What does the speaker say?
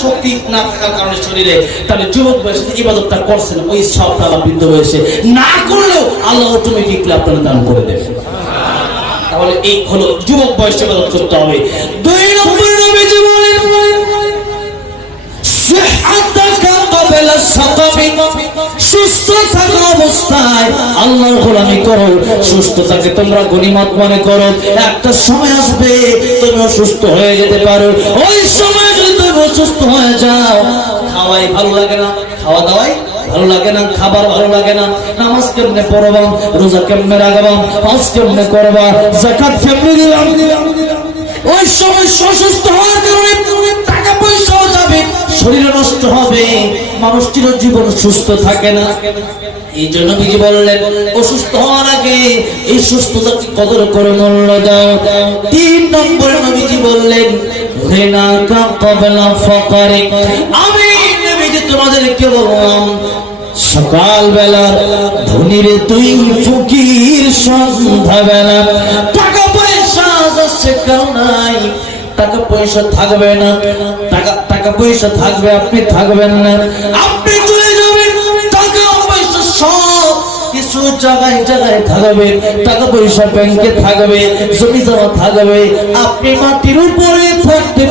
শক্তি না থাকার কারণে শরীরে তাহলে যুবক বয়সে ইবাদতটা করছেন, ওই সবটা আল্লাহ বৃদ্ধ বয়সে না করলেও আল্লাহ অটোমেটিকলি আপনার দান করে দেবে। তাহলে এই হলো যুবক বয়সে ইবাদত করতে হবে। দুই নম্বর নবীজি বলেন একটা সময় আসবে, তুমি অসুস্থ হয়ে যেতে পারো। ওই সময় অসুস্থ হয়ে যাও। খাওয়াই ভালো লাগে না, খাওয়া দাওয়াই ভালো লাগে না, খাবার ভালো লাগে না। নামাজ কেমনে পড়বা রোজা কেমনে রাখবা হজ কেমনে করবা জাকাত কেমনে দিলাম? ওই সময় অসুস্থ হওয়ার কারণে টাকা পয়সাও যাবে, শরীর নষ্ট হবে মানুষটির জীবন সুস্থ থাকে না। এই জন্য বিজি বললেন, অসুস্থ হওয়ার আগে এই সুস্থতাকে কদর করে মূল্য দাও। তিন নম্বরে নবীজি বললেন ঘৃণাকা কবলা ফকারে। আমি নবীজি তোমাদেরকে বললাম সকাল বেলার ধনির তুই ফকির সন্ধ্যা বেলা টাকা পয়সা আছে কেউ নাই? টাকা পয়সা থাকবে না। টাকা টাকা পয়সা থাকবে, আপনি থাকবেন না। কিছু জায়গায় জায়গায় থাকবে, টাকা পয়সা ব্যাংকে থাকবে, জমি জমা থাকবে, আপনি মাটির উপরে থাকতে